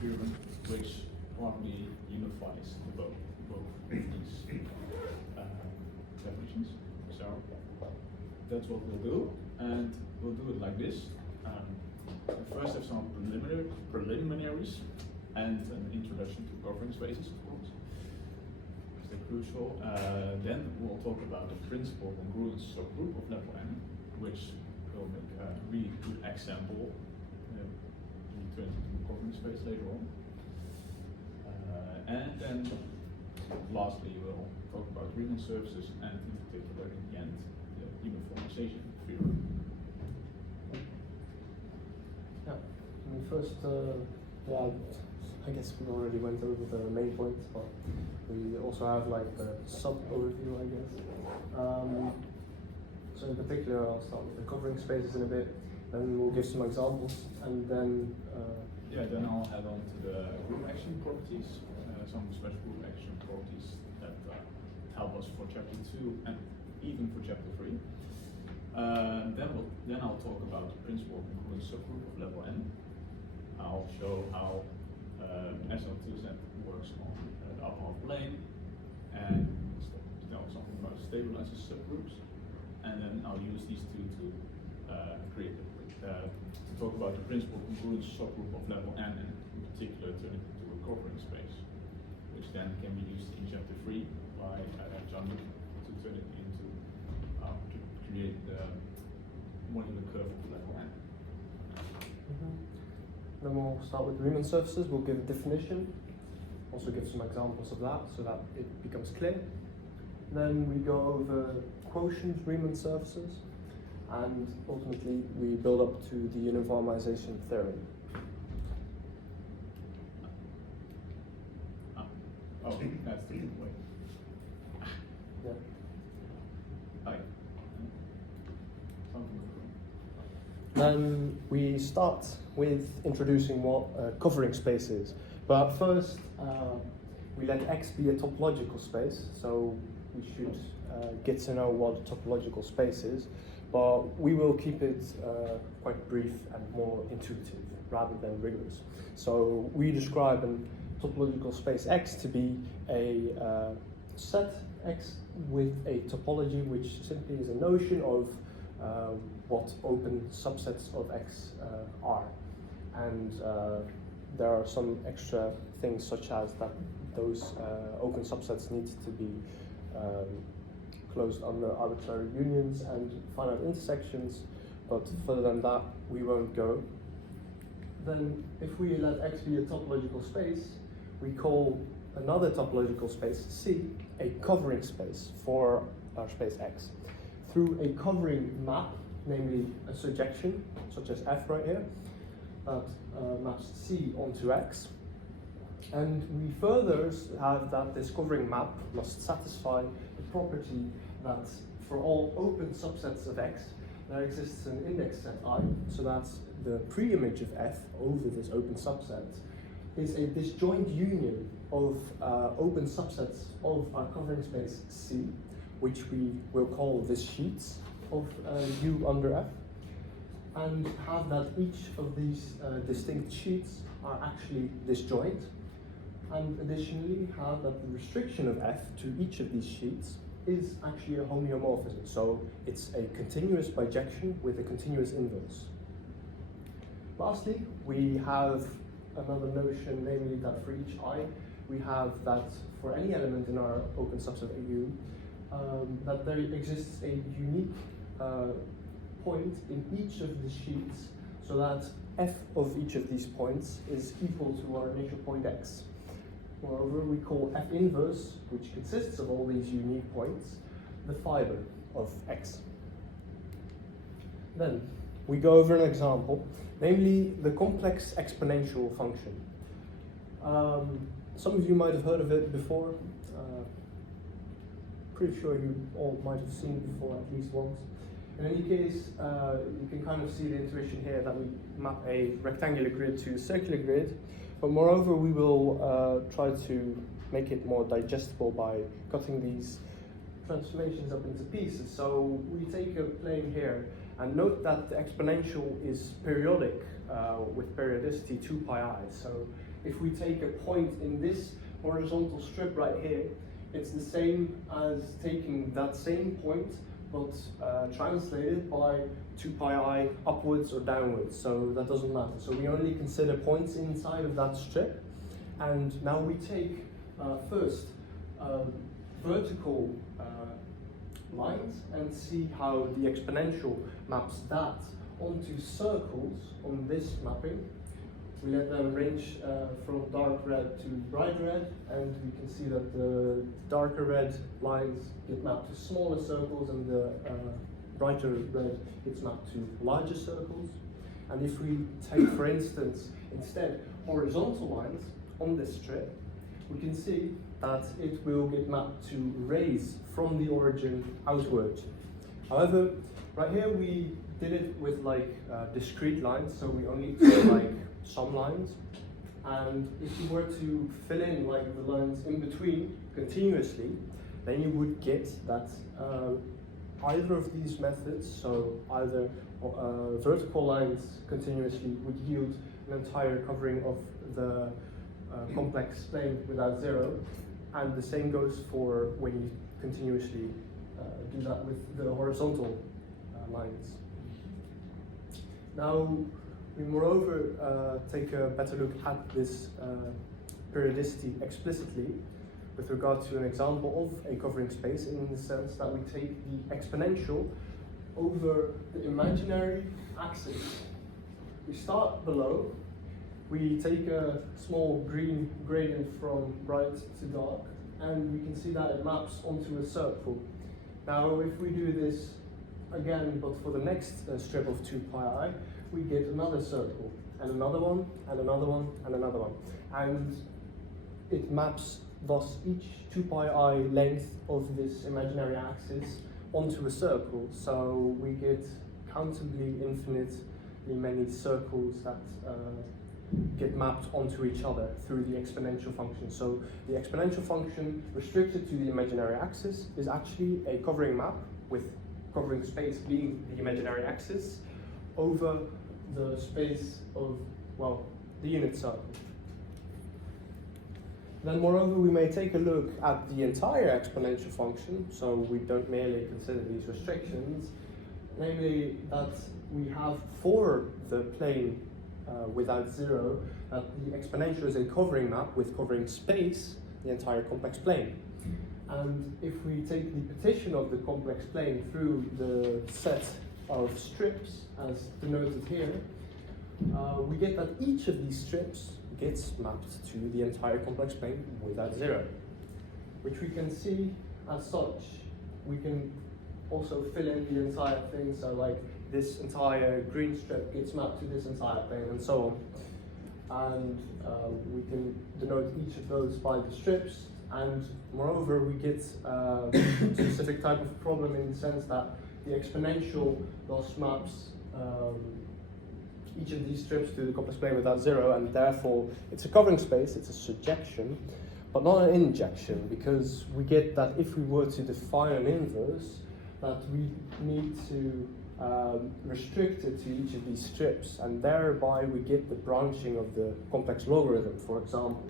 theorem, which roughly unifies both of these definitions. So that's what we'll do, and we'll do it like this. We first have some preliminaries and an introduction to covering spaces, of course. They're crucial. Then we'll talk about the principal congruence subgroup of level n, which will make a really good example in turn into covering space later on. And then lastly, we'll talk about Riemann surfaces and in particular in the end, the uniformization theorem. Yeah, I mean, first, I guess we already went over the main points, but we also have like the sub-overview, I guess. So in particular, I'll start with the covering spaces in a bit, then we'll give some examples, and then then I'll head on to the group action properties, some special group action properties that help us for chapter 2 and even for chapter 3. Then I'll talk about the principal congruence subgroup of level n. I'll show how SL2Z works on the upper half plane, and tell something about stabilizer subgroups, and then I'll use these two to talk about the principal congruence subgroup of level n, and in particular turn it into a covering space, which then can be used in chapter 3 by John to turn it into to create the modular curve of level n. Then we'll start with Riemann surfaces. We'll give a definition, also give some examples of that so that it becomes clear. Then we go over quotient Riemann surfaces, and ultimately we build up to the uniformization theorem. Oh, that's the good way. Yeah. Hi. Then we start with introducing what covering space is. But first, we let X be a topological space, so we should get to know what a topological space is. But we will keep it quite brief and more intuitive rather than rigorous. So we describe a topological space X to be a set X with a topology which simply is a notion of what open subsets of X are. And there are some extra things such as that those open subsets need to be closed under arbitrary unions and finite intersections, but further than that we won't go. Then if we let X be a topological space, we call another topological space C a covering space for our space X. Through a covering map, namely a surjection, such as F right here, that maps C onto X. And we further have that this covering map must satisfy the property that for all open subsets of X, there exists an index set I, so that the pre-image of F over this open subset is a disjoint union of open subsets of our covering space C, which we will call the sheets of U under F, and have that each of these distinct sheets are actually disjoint, and additionally have that the restriction of F to each of these sheets is actually a homeomorphism, so it's a continuous bijection with a continuous inverse. Lastly, we have another notion, namely that for each I, we have that for any element in our open subset U, that there exists a unique point in each of the sheets, so that F of each of these points is equal to our initial point X. Moreover, we call F inverse, which consists of all these unique points, the fiber of X. Then we go over an example, namely the complex exponential function. Some of you might have heard of it before. Pretty sure you all might have seen it before at least once. In any case, you can kind of see the intuition here that we map a rectangular grid to a circular grid. But moreover, we will try to make it more digestible by cutting these transformations up into pieces. So we take a plane here And note that the exponential is periodic with periodicity 2 pi I. So if we take a point in this horizontal strip right here, it's the same as taking that same point but translated by 2 pi I upwards or downwards, so that doesn't matter. So we only consider points inside of that strip. And now we take first vertical lines and see how the exponential maps that onto circles on this mapping. We let them range from dark red to bright red, and we can see that the darker red lines get mapped to smaller circles and the brighter red gets mapped to larger circles. And if we take, for instance, instead horizontal lines on this strip, we can see that it will get mapped to rays from the origin outward. However, right here we did it with like discrete lines, so we only took like some lines. And if you were to fill in like the lines in between continuously, then you would get that either of these methods, so either vertical lines continuously would yield an entire covering of the complex plane without zero, and the same goes for when you continuously do that with the horizontal lines. Now, we moreover take a better look at this periodicity explicitly with regard to an example of a covering space, in the sense that we take the exponential over the imaginary axis. We start below, we take a small green gradient from bright to dark, and we can see that it maps onto a circle. Now, if we do this again, but for the next strip of 2 pi I, we get another circle, and another one, and another one, and another one. And it maps thus each 2 pi I length of this imaginary axis onto a circle. So we get countably infinitely many circles that get mapped onto each other through the exponential function. So the exponential function restricted to the imaginary axis is actually a covering map, with covering space being the imaginary axis, over the space of, well, the unit circle. Then moreover, we may take a look at the entire exponential function, so we don't merely consider these restrictions, namely that we have for the plane without zero, that the exponential is a covering map with covering space, the entire complex plane. And if we take the partition of the complex plane through the set of strips, as denoted here, we get that each of these strips gets mapped to the entire complex plane without zero, which we can see as such. We can also fill in the entire thing, so like this entire green strip gets mapped to this entire plane, and so on. And we can denote each of those by the strips, and moreover we get a specific type of problem in the sense that the exponential thus maps each of these strips to the complex plane without zero, and therefore it's a covering space, it's a surjection, but not an injection, because we get that if we were to define an inverse, that we need to restrict it to each of these strips, and thereby we get the branching of the complex logarithm, for example.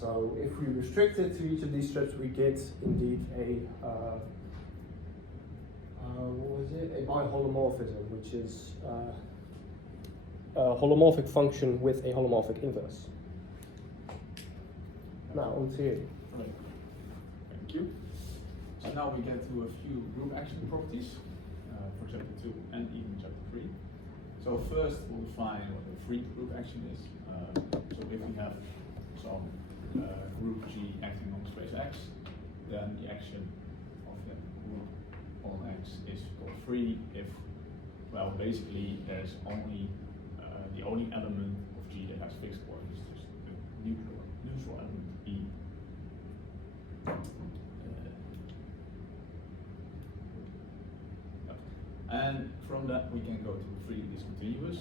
So if we restrict it to each of these strips, we get indeed a a biholomorphism, which is a holomorphic function with a holomorphic inverse. Now, on to you. Right. Thank you. So now we get to a few group action properties for chapter 2 and even chapter 3. So first we'll define what a free group action is. So if we have some group G acting on space X, then the action of the group on X is called free if, well, basically there's only the only element of G that has fixed coordinates, just the neutral element E. And from that we can go to freely discontinuous.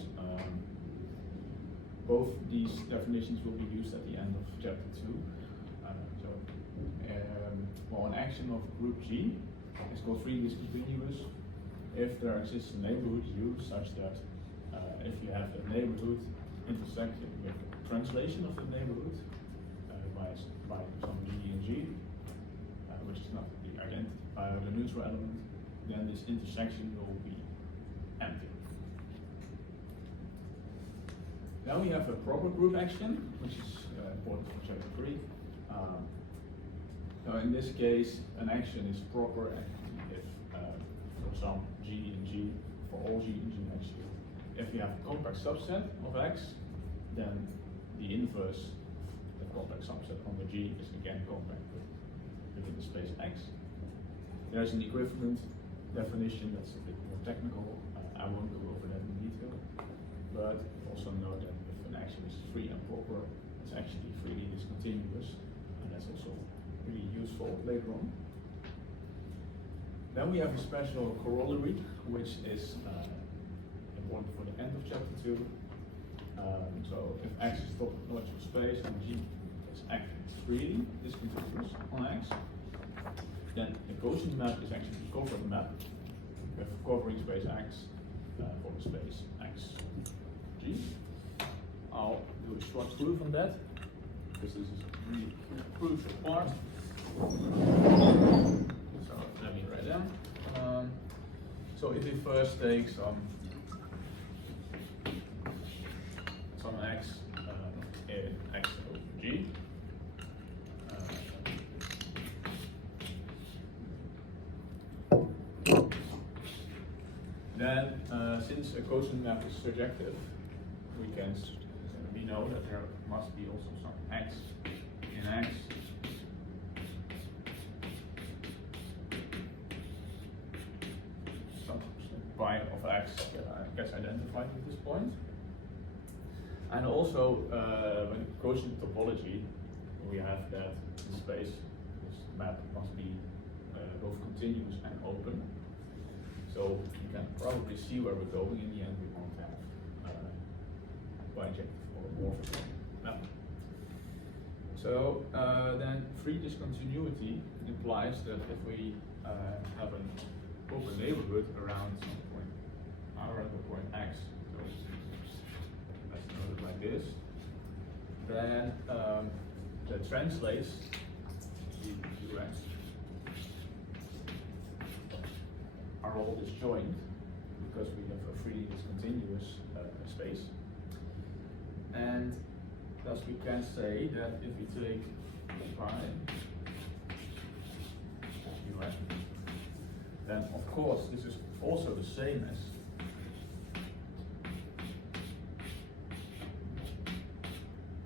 Both these definitions will be used at the end of chapter 2. Well, an action of group G is called freely discontinuous if there exists a neighborhood U such that if you have the neighborhood intersecting with the translation of the neighborhood by some G and G, which is not the neutral element, then this intersection will be empty. Now we have a proper group action, which is important for chapter 3. So in this case, an action is proper actually if for some G and G, for all G and G actually, if you have a compact subset of X, then the inverse of the compact subset on the G is again compact within the space X. There's an equivalent definition that's a bit more technical. I won't go over that in detail, but also know that if an action is free and proper, it's actually freely discontinuous, and that's also really useful later on. Then we have a special corollary, which is important for the end of chapter 2. So if X is topological space and G is acting freely discontinuous on X, then the quotient map is actually the covering map. We have covering space X for the space X G. I'll do a short proof on that, because this is a really crucial part. So let me write down. So if we first take some X in X over G, then since a quotient map is surjective, we know that there must be also some X in X some pi of X gets identified at this point. And also, when quotient topology, we have that in space, this map must be both continuous and open. So you can probably see where we're going. In the end, we won't have bijective or morphic map. So then free discontinuity implies that if we have an open neighborhood around some point R and the point X, so let's note it like this, then that translates to X are all disjoint because we have a freely discontinuous space, and thus we can say that if we take pi UN, then of course this is also the same as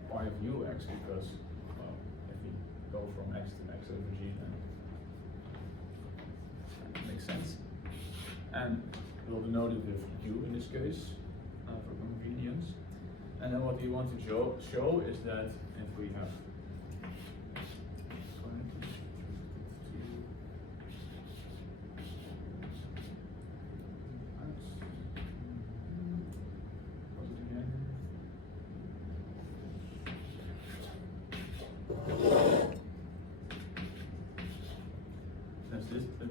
pi of ux, because well, if we go from x to x over g, then that makes sense. And we'll denote it with u in this case for convenience. And then what we want to show is that if we have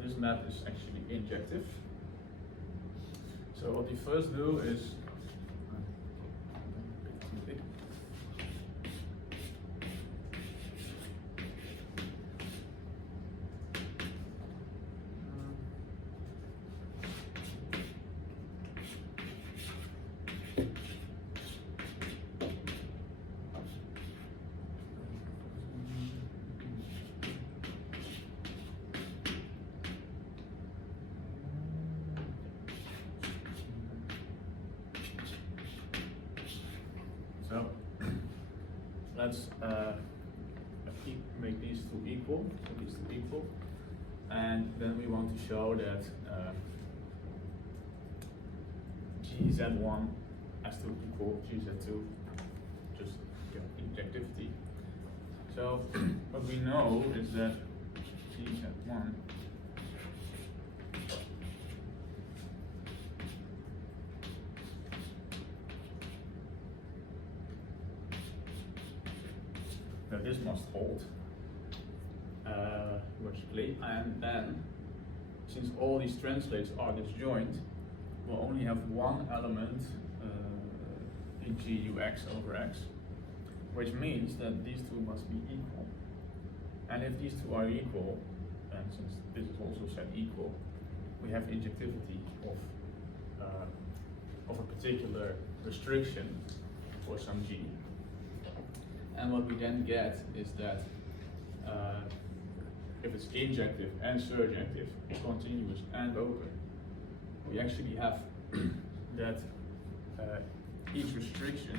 this map is actually injective. So what we first do is so let's make these two equal, and then we want to show that GZ1 has to equal GZ2, just get injectivity. So what we know is that GZ1 that this must hold logically, and then since all these translates are disjoint, we'll only have one element in GUX over X, which means that these two must be equal. And if these two are equal, and since this is also set equal, we have injectivity of a particular restriction for some G. And what we then get is that if it's injective and surjective, continuous and open, we actually have that each restriction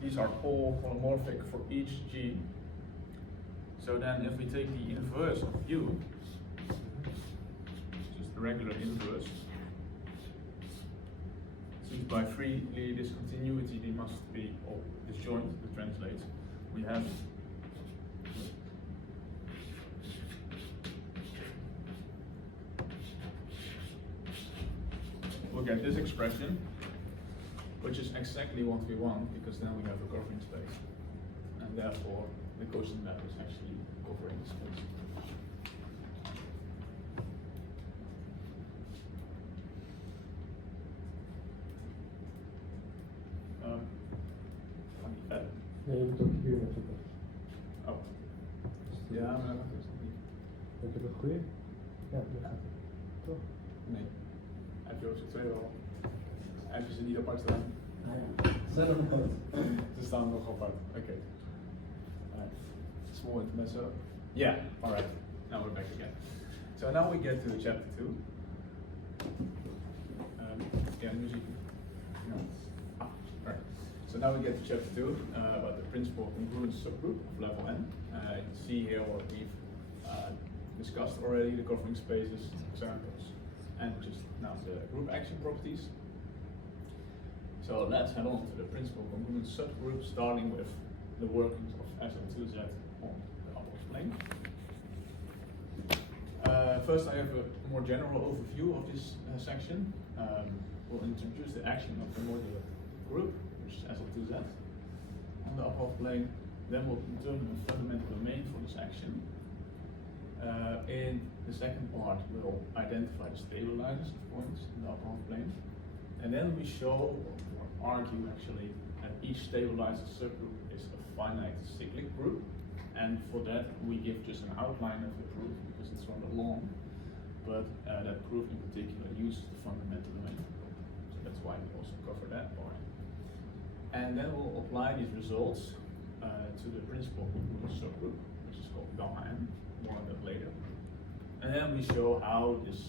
these are all holomorphic for each G. So then if we take the inverse of U, just the regular inverse, since by freely discontinuity they must be all disjoint, the translates, we have we'll get this expression, which is exactly what we want, because then we have a covering space, and therefore the quotient map is actually covering the space. Nee, je moet ook hier naartoe gaan. Oh. Ja, maar dat is het niet. Heb je een goede? Ja, nu gaat het. Toch? Nee. Heb je ook zo'n twee wel? Heb je ze niet apart staan? Ja. Ze zijn er nog apart. Ze staan nog apart. Okay. Alright. Small it mess up. Yeah. All right. Now we're back again. So now we get to chapter 2. Yeah, music. No. Ah, right. So now we get to chapter 2 about the principal congruence subgroup of level n. You can see here what we've discussed already: the covering spaces, examples, and just now the group action properties. So let's head on to the principal congruence subgroup, starting with the workings of SL2Z on the upper plane. First, I have a more general overview of this section. We'll introduce the action of the modular group, which is SL2Z, on the upper plane. Then we'll determine a fundamental domain for this action. In the second part, we'll identify the stabilizers of points in the upper plane. And then we show, or argue actually, that each stabilizer subgroup is a finite cyclic group. And for that, we give just an outline of the proof because it's rather long. But that proof in particular uses the fundamental domain. So that's why we also cover that part. And then we'll apply these results to the principal congruence subgroup, which is called gamma n, more on that later. And then we show how this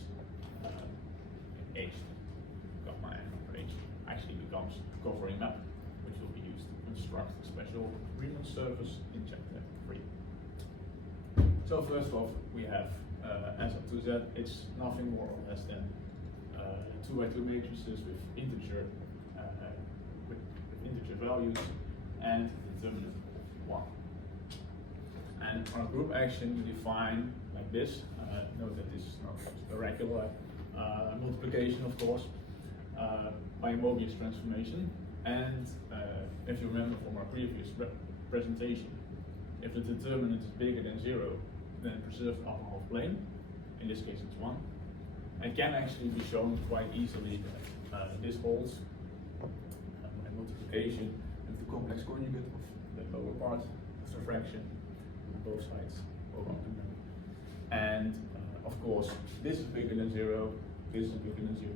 H, gamma n over H, actually becomes the covering map, which will be used to construct a special Riemann surface in chapter 3. So first off, we have SL2Z. It's nothing more or less than 2x2 matrices with integer values and determinant of 1. And our group action we define like this. Note that this is not just a regular multiplication, of course, by a Mobius transformation. And if you remember from our previous presentation, if the determinant is bigger than 0, then preserve the upper half plane. In this case, it's 1. It can actually be shown quite easily that this holds by multiplication with the complex conjugate of the lower part of the fraction on both sides over up and down. And of course, this is bigger than 0, this is bigger than 0,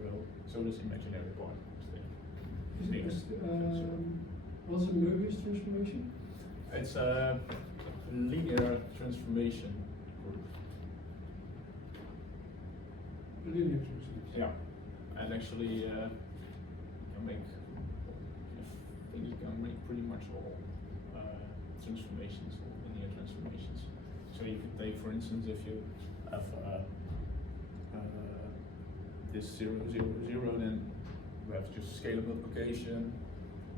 so this imaginary part is What's a Mobius transformation? It's a linear transformation group. A linear transformation? Yeah, and actually you can make, I think you can make pretty much all transformations, all linear transformations. So you can take, for instance, if you have this 0, 0, 0, then you have just scalar multiplication.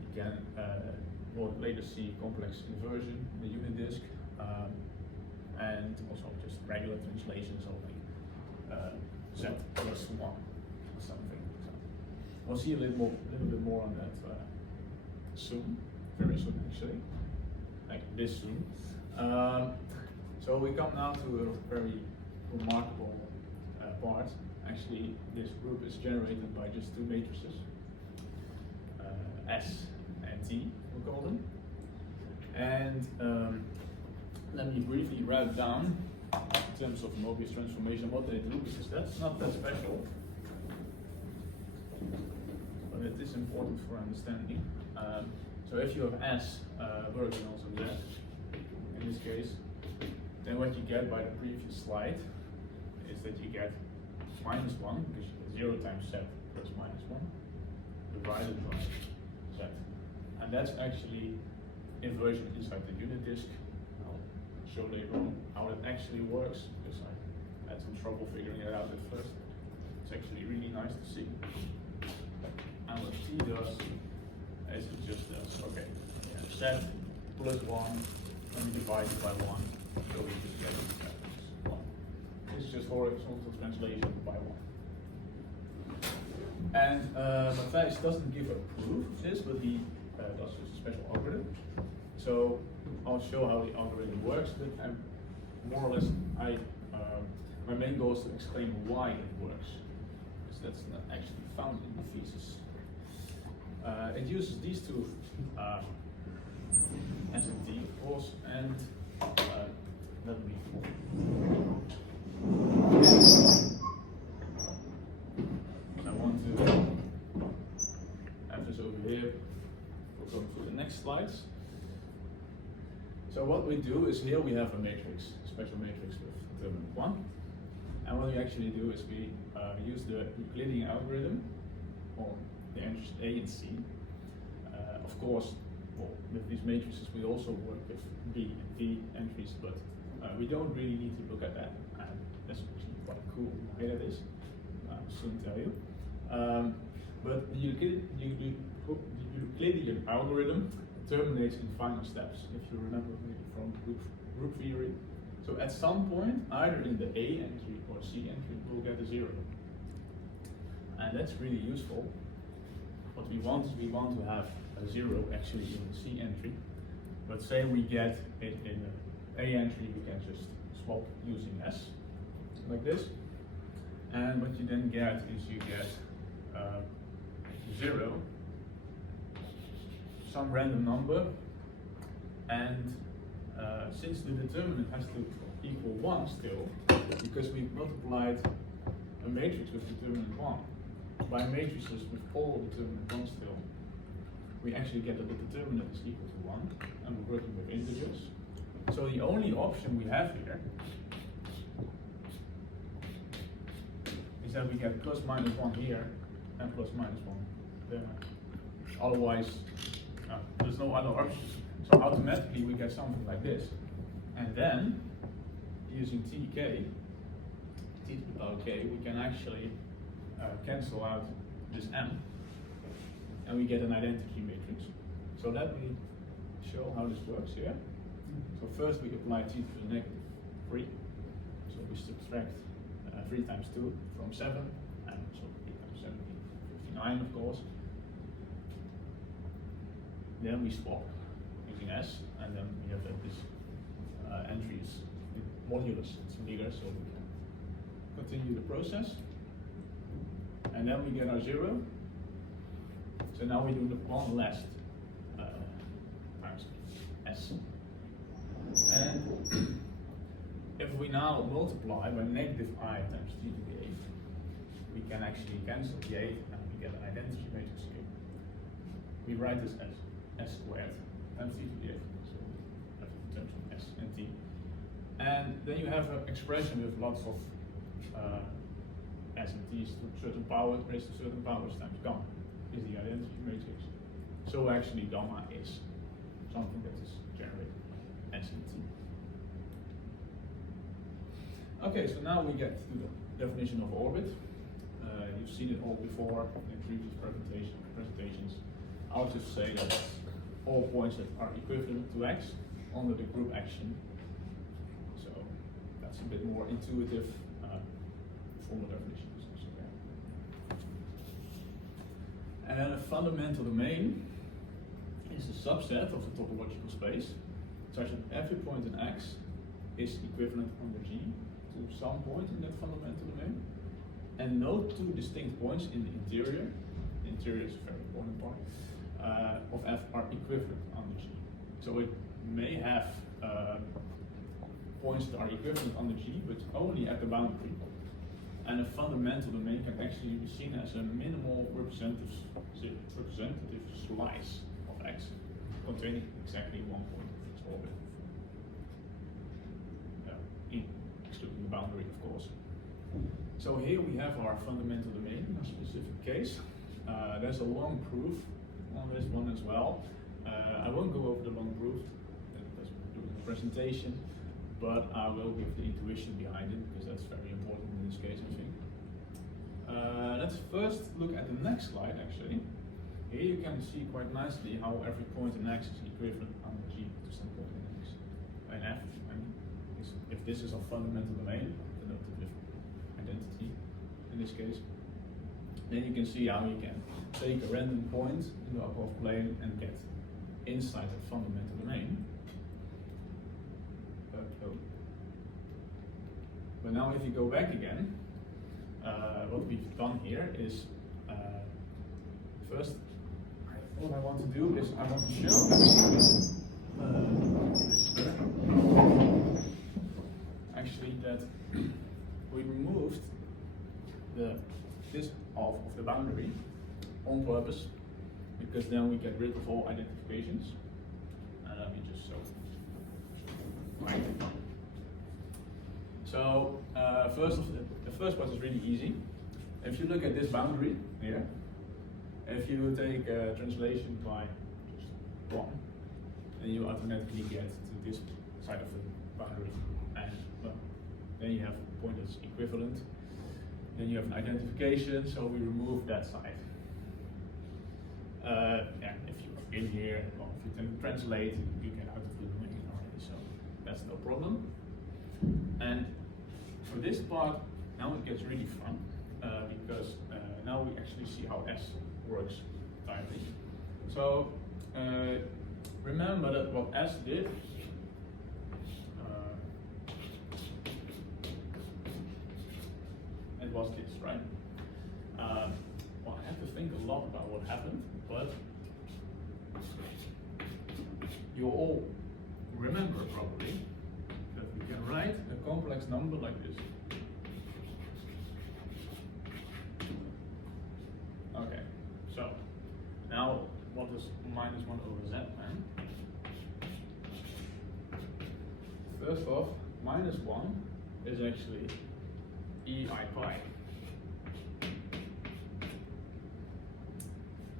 You can we'll later see complex inversion in the unit disk, and also just regular translations of like z plus 1 or something. So we'll see a little bit more on that soon, very soon actually, like this soon. So we come now to a very remarkable part. Actually, this group is generated by just two matrices, S and T, we call them. And let me briefly write it down in terms of Mobius transformation, what they do, because that's not that special, but it is important for understanding. So if you have S working also Z, in this case, then what you get by the previous slide is that you get minus 1, because you get 0 times Z plus minus 1, divided by Z. And that's actually inversion inside the unit disk. I'll show later on how that actually works, because I had some trouble figuring it out at first. It's actually really nice to see. And what T does is it just does, okay, Z plus 1, and we divide it by 1, so we just get Z plus 1. This is just horizontal translation by 1. And Matthijs doesn't give a proof of this, but he does just a special algorithm. So I'll show how the algorithm works, but more or less, my main goal is to explain why it works, because that's not actually found in the thesis. It uses these two, S and T, of course, and let me. I want to have this over here. We'll go to the next slides. So what we do is here we have a matrix, a special matrix with determinant 1. And what we actually do is we use the Euclidean algorithm on the entries A and C. Of course, well, with these matrices we also work with B and D entries, but we don't really need to look at that. And that's actually quite cool why that is. I'll soon tell you. But the Euclidean algorithm terminates in final steps, if you remember from group theory. So at some point, either in the A entry or C entry, we'll get a 0. And that's really useful. What we want is we want to have a 0 actually in the C entry. But say we get it in the A entry, we can just swap using S, like this. And what you then get is you get 0, some random number, and since the determinant has to equal 1 still, because we multiplied a matrix with determinant 1 by matrices with all determinant 1 still, we actually get that the determinant is equal to 1, and we're working with integers. So the only option we have here is that we get plus minus 1 here and plus minus 1 there. Otherwise, there's no other options. So automatically we get something like this. And then, using tk, t to the power k, we can actually cancel out this m, and we get an identity matrix. So let me show how this works here. So first we apply t to the negative 3. So we subtract 3 times 2 from 7, and so 3 times 7, 59 of course. Then we swap using S, and then we have that this entry is modulus, it's bigger, so we can continue the process. And then we get our 0. So now we do the one last times S. And if we now multiply by negative I times t to the 8th, we can actually cancel the 8 and we get an identity matrix here. We write this as S squared times t to the 8th, so we have in terms of S and t. And then you have an expression with lots of S and t's to certain power raised to certain powers times gamma is the identity matrix. So actually gamma is something that is generated S and t. Okay, so now we get to the definition of orbit. You've seen it all before in previous presentations. I'll just say that all points that are equivalent to x under the group action. So that's a bit more intuitive formal definition is also there. And then a fundamental domain is a subset of the topological space, such that every point in X is equivalent under G to some point in that fundamental domain, and no two distinct points in the interior is a very important part, of F are equivalent under G. So it may have points that are equivalent under G, but only at the boundary. And a fundamental domain can actually be seen as a minimal representative slice of X, containing exactly one point of its orbit. Excluding the boundary, of course. So here we have our fundamental domain in a specific case. There's a long proof on this one as well. I won't go over the long proof during the presentation, but I will give the intuition behind it because that's very important in this case, I think. Let's first look at the next slide, actually. Here you can see quite nicely how every point in X is equivalent under G to some point in X. And F, if this is a fundamental domain, denoted with identity in this case, then you can see how you can take a random point in the upper plane and get inside the fundamental domain. But now if you go back again, what we've done here is, first, what I want to do is I want to show actually that we removed this half of the boundary on purpose, because then we get rid of all identifications. And let me just show. So the first part is really easy. If you look at this boundary here, if you take a translation by just 1, then you automatically get to this side of the boundary, and well, then you have a point that's equivalent. Then you have an identification, so we remove that side. If you're in here, well, if you can translate, you get out of the domain already, so that's no problem. And for this part, now it gets really fun, because now we actually see how S works tightly. So remember that what S did, it was this, right? Well, I have to think a lot about what happened, but you all remember probably that we can write a complex number like this. Okay, so now what is minus 1 over z, man? First off, minus 1 is actually ei pi.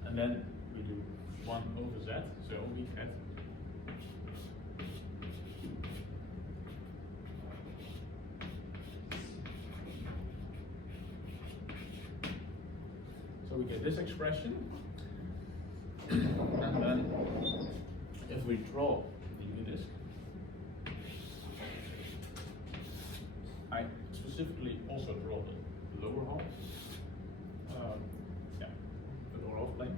And then we do 1 over z, so we get this expression. And then if we draw the unit disk, I specifically also draw the lower half. The lower half plane.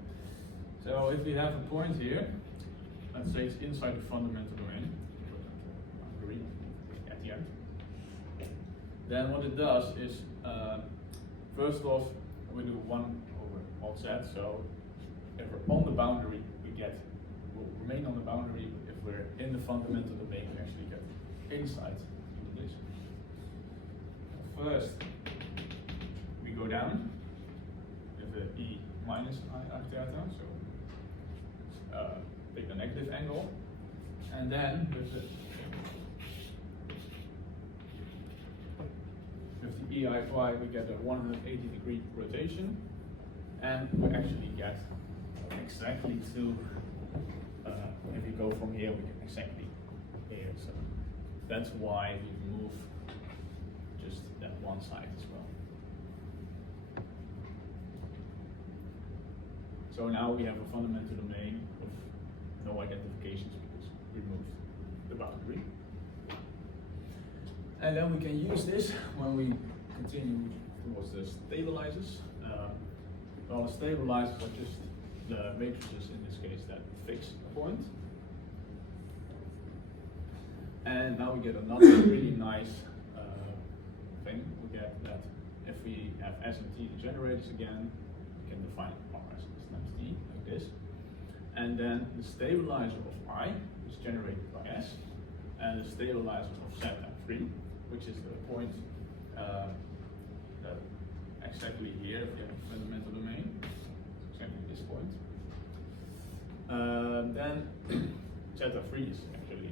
So if we have a point here, let's say it's inside the fundamental domain, at the end, then what it does is, first off, we do 1 over mod z, so if we're on the boundary, we'll remain on the boundary. If we're in the fundamental domain, we actually get inside this. First, we go down with the e minus I theta, so take a negative angle, and then with the ei pi, we get a 180-degree rotation, and we actually get exactly to, if you go from here, we get exactly here. So that's why we move just that one side as well. So now we have a fundamental domain with no identifications because we removed the boundary. And then we can use this when we continue towards the stabilizers. Well, the stabilizers are just the matrices in this case that fix a point. And now we get another really nice thing. We get that if we have S and T generators again, we can define R as S times T, like this. And then the stabilizer of I is generated by S, and the stabilizer of Z at 3, which is the point that exactly here, if you have a fundamental domain, exactly this point. Then Z at 3 is actually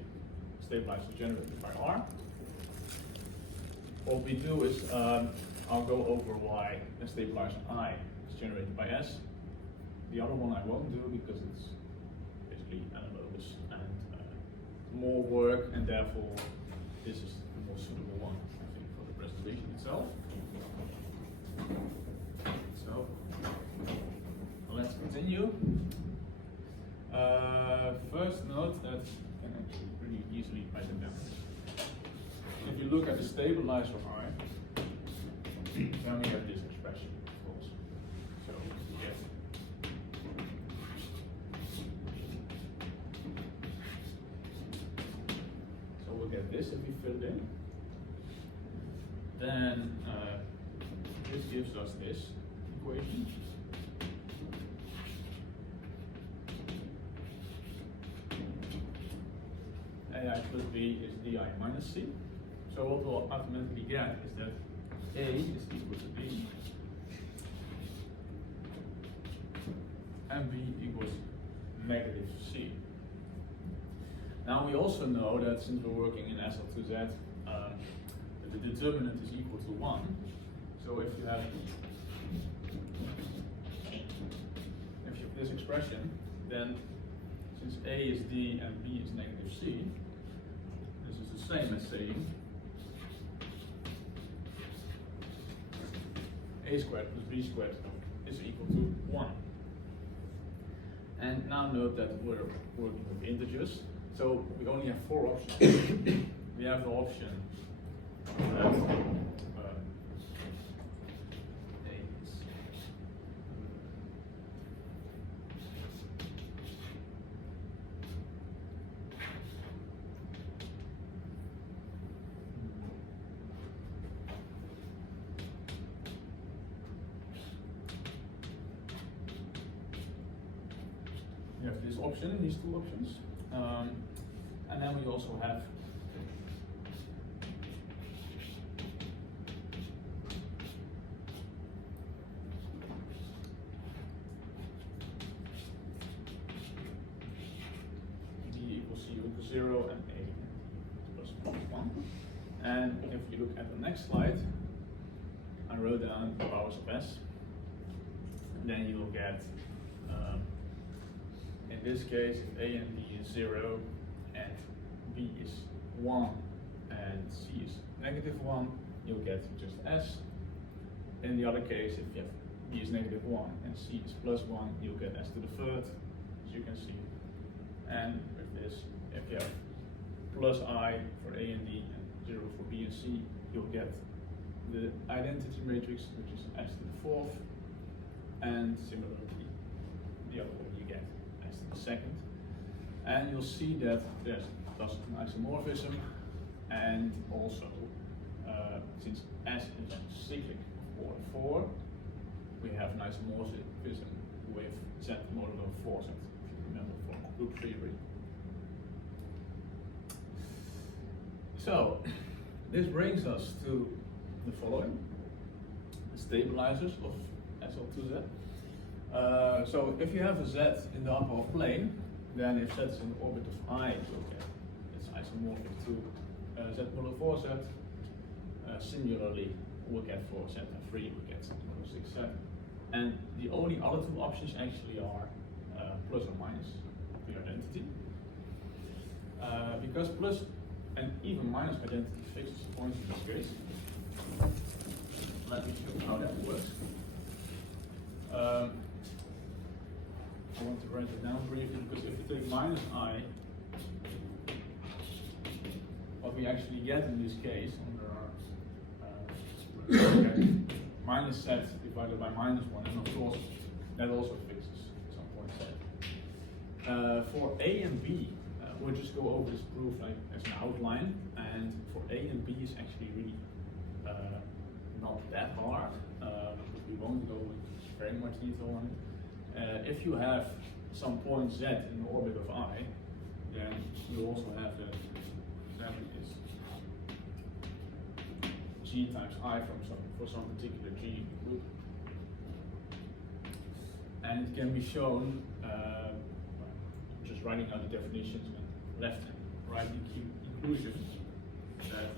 stabilizer generated by R. What we do is, I'll go over why the stabilizer I is generated by S. The other one I won't do because it's basically analogous and more work, and therefore this is the more suitable one, I think, for the presentation itself. So let's continue. First note that you can actually pretty easily write it down. If you look at the stabilizer of I, then we have this expression, of course. So we get we'll get this if we fill it in. Then this gives us this equation. AI plus B is DI minus C. So what we'll automatically get is that A is equal to B and B equals negative C. Now we also know that since we're working in SL2Z, that the determinant is equal to 1. So if you have this expression, then since A is D and B is negative C, this is the same as saying A squared plus B squared is equal to 1. And now note that we're working with integers, so we only have 4 options. We have the option that A is we have this option, these 2 options, and then we also have D equals C equals 0 and A plus 1. And if you look at the next slide, I wrote down the powers of S, and then you will get in this case, if A and B is 0 and B is 1 and C is negative 1, you'll get just S. In the other case, if you have B is negative 1 and C is plus 1, you'll get S to the third, as you can see. And with this, if you have plus I for A and D and 0 for B and C, you'll get the identity matrix, which is S to the fourth, and similarly, the other one you get S to the second. And you'll see that there's thus an isomorphism, and also since S is cyclic of order 4, we have an isomorphism with Z modulo 4Z, if you remember from group theory. So this brings us to the following: the stabilizers of SL2Z. So if you have a Z in the upper plane, then if Z is in the orbit of I, you'll get it's isomorphic to Z modulo 4Z. Similarly, we'll get for Z and 3, we'll get Z modulo 6Z. And the only other 2 options actually are plus or minus the identity. Because plus and even minus identity fixes points in this case. Let me show how that works. I want to write it down briefly, because if you take minus I, what we actually get in this case under our minus z divided by minus 1, and of course that also fixes some point z. For A and B, we'll just go over this proof like as an outline, and for A and B is actually really not that hard. We won't go into very much detail on it. If you have some point z in the orbit of I, then you also have that z is g times I for some particular g group. And it can be shown just writing out the definitions and left and right inclusions that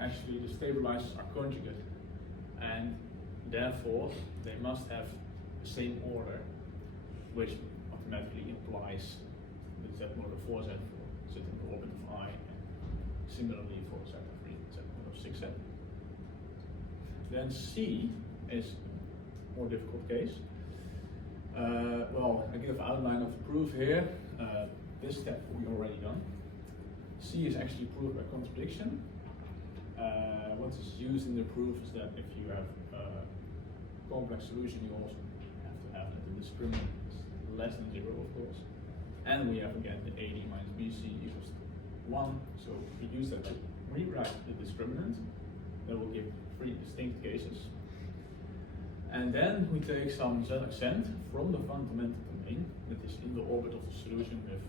actually the stabilizers are conjugate, and therefore they must have the same order, which automatically implies the z mod of 4z for sitting in the orbit of I, and similarly for z of 3, z mod of 6z. Then C is a more difficult case. Well, I give an outline of the proof here. This step we already done. C is actually proved by contradiction. What is used in the proof is that if you have a complex solution, you also have to have that the discriminant is less than 0, of course. And we have again the AD minus BC equals 1. So we use that to rewrite the discriminant. That will give 3 distinct cases. And then we take some z accent from the fundamental domain that is in the orbit of the solution with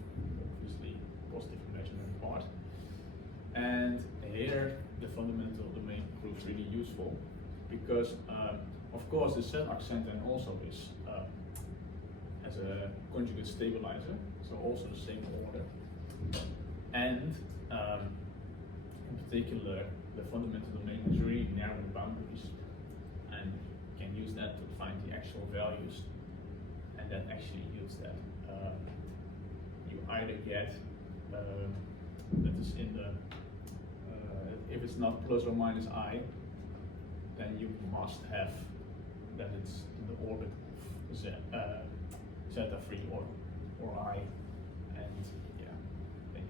obviously positive imaginary part. And here the fundamental domain proves really useful because of course the z accent then also is as a conjugate stabilizer, so also the same order. And in particular the fundamental domain is really narrow the boundaries, and you can use that to find the actual values, and that actually yields that you either get that is in the if it's not plus or minus I, then you must have that it's in the orbit of zeta 3 or I, and yeah, then,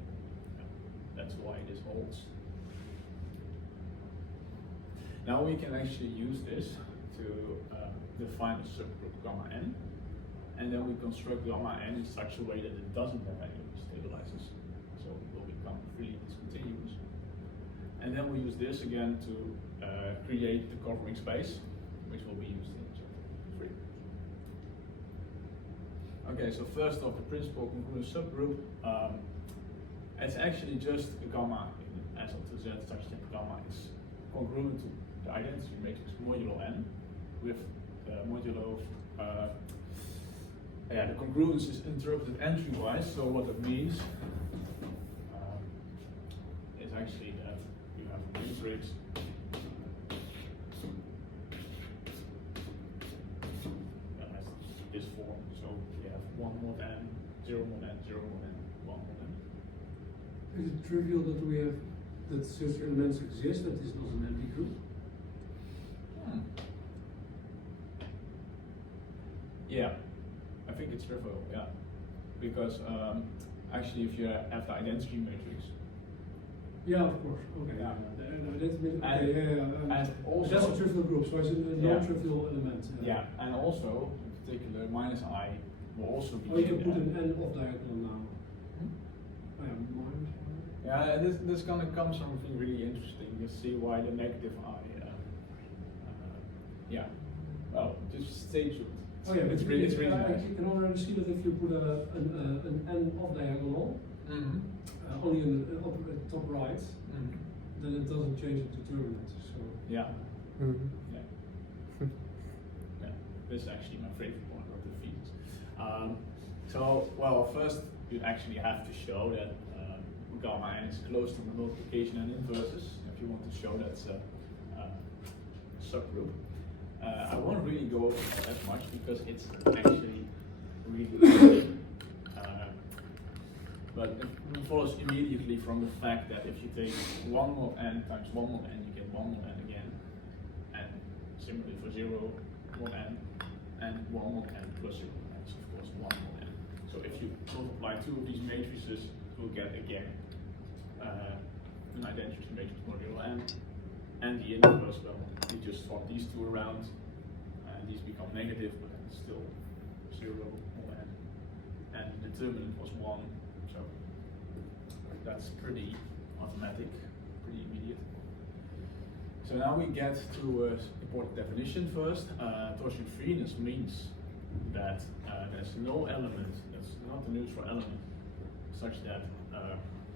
that's why this holds. Now we can actually use this to define a subgroup gamma n, and then we construct gamma n in such a way that it doesn't have any stabilizers, so it will become freely discontinuous. And then we use this again to create the covering space, which will be used in chapter 3. Okay, so first off, the principal congruent subgroup. It's actually just a gamma in S of to Z such that gamma is congruent to the identity matrix modulo n with the modulo of the congruence is interpreted entry-wise. So what that means is actually that you have a matrix that has this form. So you have 1 mod n, 0 mod n, 0 mod n, 1 mod n. Is it trivial that we have that such elements exist that is not an empty group? Yeah, I think it's trivial, yeah. Because actually if you have the identity matrix. Yeah, of course. Okay. Yeah. And also that's a trivial group, so it's a non-trivial element. Yeah, and also in particular minus I will also be. Oh, you can put an n off diagonal now. Oh, yeah, minus. Yeah, this gonna come something really interesting. You'll see why the negative I. Yeah. Well, just stay tuned. Oh yeah, it's really nice. You can already see that if you put an n off diagonal, only in the top right, then it doesn't change the determinant. So yeah. Mm-hmm. Yeah. This is actually my favorite point of the features. So, well, first you actually have to show that gamma n is close to the multiplication and inverses. If you want to show that's a subgroup. I won't really go over that much because it's actually really easy. But it follows immediately from the fact that if you take 1 mod n times 1 mod n, you get 1 mod n again. And similarly for 0 mod n, and 1 mod n plus sigma n is of course 1 mod n. So if you multiply two of these matrices, you'll get again an identity matrix modulo n, and the inverse, well, we just swap these two around, and these become negative, but then it's still 0 mod n, and the determinant was 1, so that's pretty automatic, pretty immediate. So now we get to important definition first. Torsion freeness means that there's no element, that's not a neutral element, such that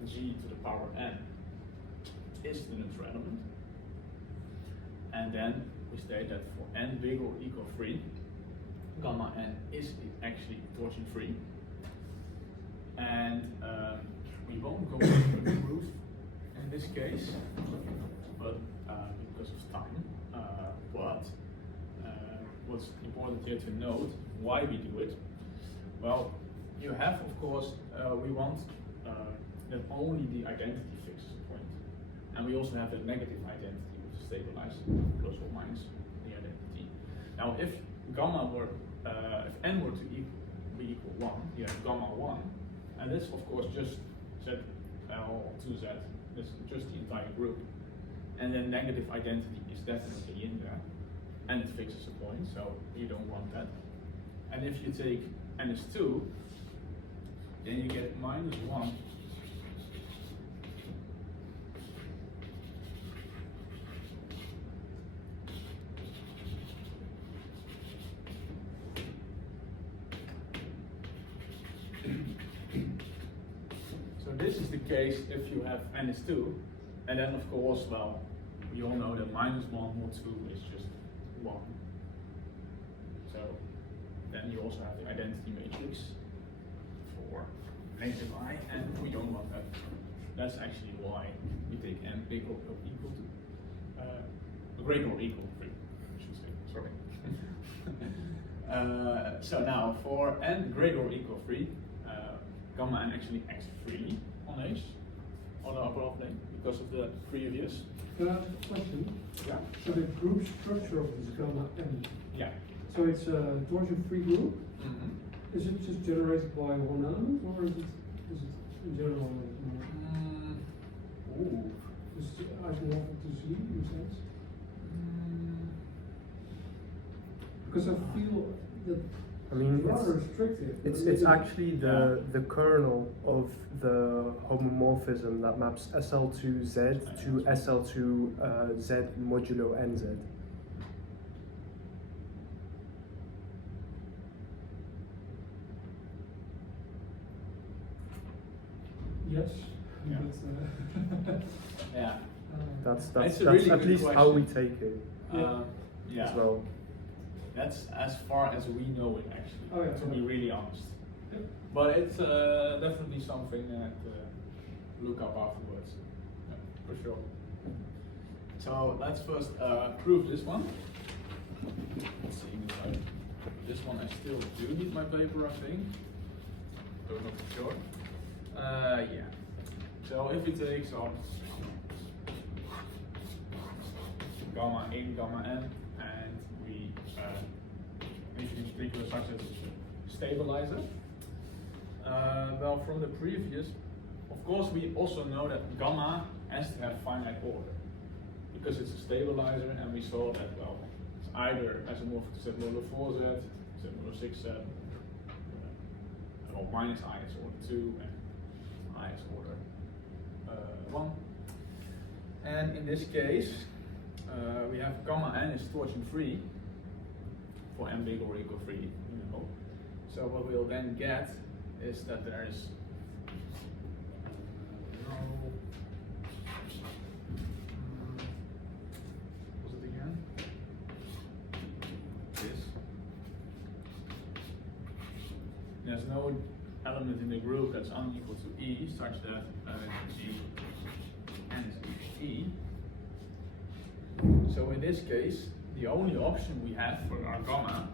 g to the power n is the neutral element. And then we state that for n bigger or equal 3, gamma n is actually torsion free. And we won't go into the proof in this case, but because of time. But what's important here to note why we do it. Well, you have, of course, we want that only the identity fixes a point, and we also have a negative identity which stabilizes plus or minus the identity. Now, if gamma were, if n were to be equal 1, you have gamma 1, and this, of course, just z to z. This is just the entire group, and then negative identity is definitely in there, and it fixes a point, so you don't want that. And if you take n is 2, then you get minus 1 . So this is the case if you have n is 2, and then of course, well, we all know that minus 1 mod 2 is just 1. So then you also have the identity matrix for negative I, and we don't want that. That's actually why we take n bigger or equal to, greater or equal to 3, I should say, sorry. So now for n greater or equal to 3, gamma n actually acts freely on H, on the upper plane, because of the previous. Can I ask a question? Yeah. So the group structure of this gamma n. Yeah. So it's a torsion-free group. Mm-hmm. Is it just generated by one element, or is it in general? Ooh. Is it isomorphic to Z in a sense? Because I feel that I mean, it's rather restrictive. it's actually the kernel of the homomorphism that maps SL2Z to SL2Z modulo NZ. Yes. Yeah. But, Yeah. That's It's a really at good least how we question. take it Yeah. as well. That's as far as we know it, actually. Oh, yeah. To be really honest. Yeah. But it's definitely something that look up afterwards. Yeah, for sure. So let's first prove this one. Let's see inside. This one I still do need my paper, I think. Don't know for sure. Yeah. So if we take some gamma in, gamma n, and we introduce particular such as stabilizer. Well, from the previous, of course, we also know that gamma has to have finite order because it's a stabilizer, and we saw that, well, it's either isomorphic to Z modulo 4Z, Z modulo 6Z, or minus I is order 2, and I is order 1. And in this case, we have gamma n is torsion free for n bigger or equal 3, you know. So what we'll then get is that there is no, what was it again? This. There's no element in the group that's unequal to E such that G n is equal to E. So in this case, the only option we have for our gamma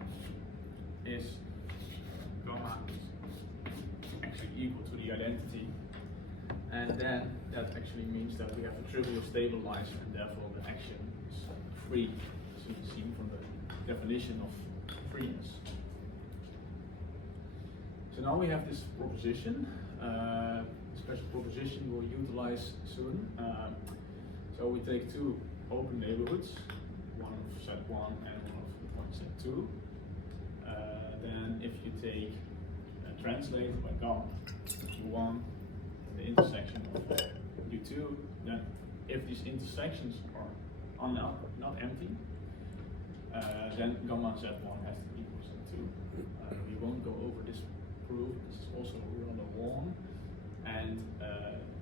is gamma is actually equal to the identity, and then that actually means that we have a trivial stabilizer, and therefore the action is free, as you can see from the definition of freeness. So now we have this proposition, special proposition we'll utilize soon. So we take two open neighborhoods, one of set 1 and one of set 2. Then if you take translate by gamma u1 the intersection of u2, then if these intersections are not empty, then gamma z1 has to equal z2. We won't go over this proof, this is also rather long, and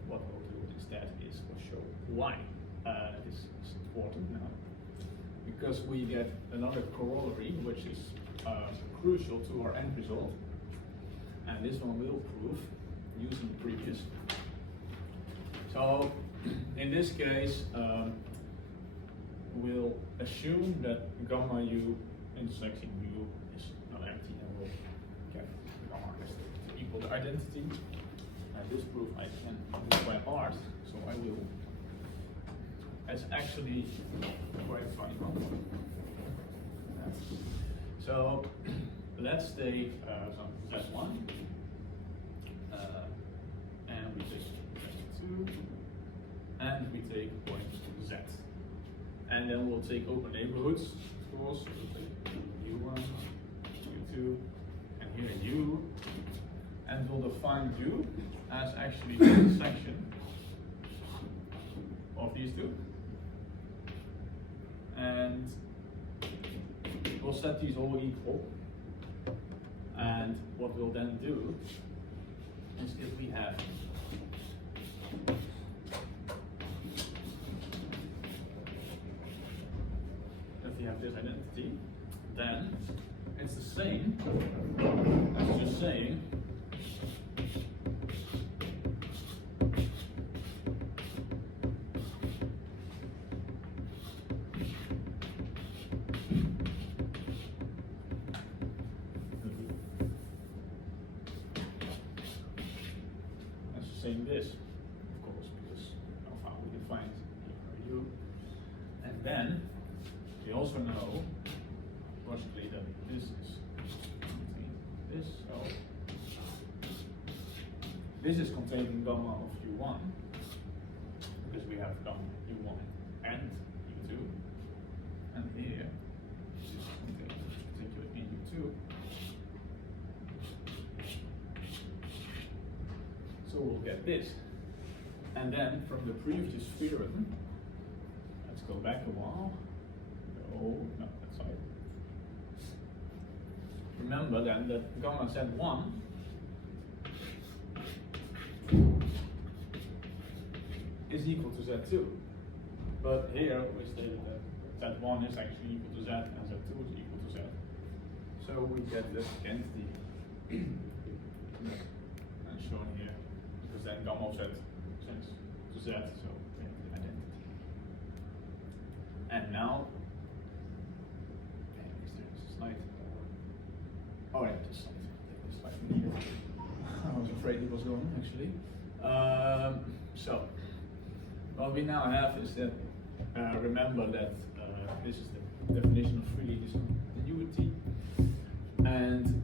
what we'll do instead is we'll show why this is important now. Because we get another corollary which is crucial to our end result, and this one will prove using the previous. So in this case, we'll assume that gamma u intersecting u is not empty, and we'll get gamma has to equal the identity. And this proof I can do by heart, so I will. It's actually quite a funny one. So let's take some z1, and we take z2, and we take point z. And then we'll take open neighborhoods, of course. We'll take u1, u2, and here u, and we'll define u as actually the intersection of these two. And we'll set these all equal. And what we'll then do is if we have this identity, then it's the same as just saying this, of course, because of how we defined u. And then we also know possibly that this is this, so this is containing gamma of u1, because we have gamma u1 and u2, and here this is contained in u2. So we'll get this. And then from the previous theorem, let's go back a while. No, that's right. Remember then that gamma z1 is equal to z2. But here we stated that z1 is actually equal to z and z2 is equal to z. So we get this identity and shown here. Because then gamma of z changes to z, so we have the identity. And now, is there a slide? Oh yeah, this slide. I was afraid it was gone actually. So, what we now have is that, remember that this is the definition of freely discontinuity. And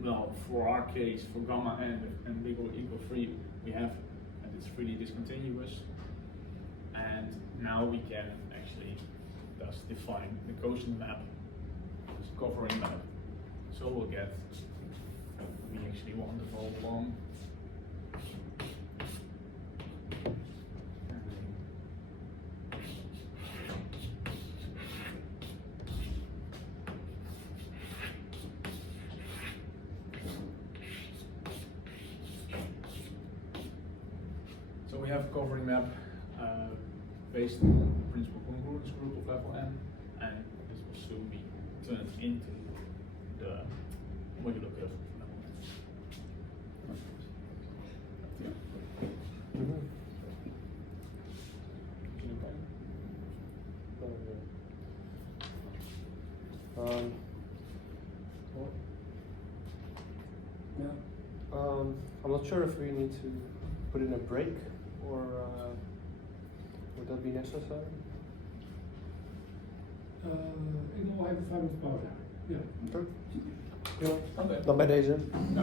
well, for our case, for gamma and big or equal 3, we have that it's freely discontinuous. And now we can actually thus define the quotient map, this covering map. So we'll get what we actually want to follow along. So we have a covering map based on the principal congruence group of level n, and this will soon be turned into the modular curve of level n. I'm not sure if we need to put in a break, or would that be necessary? Ik wil even 5 minuten pauze. Ja. Oké. Oké. Dan bij deze. Ja.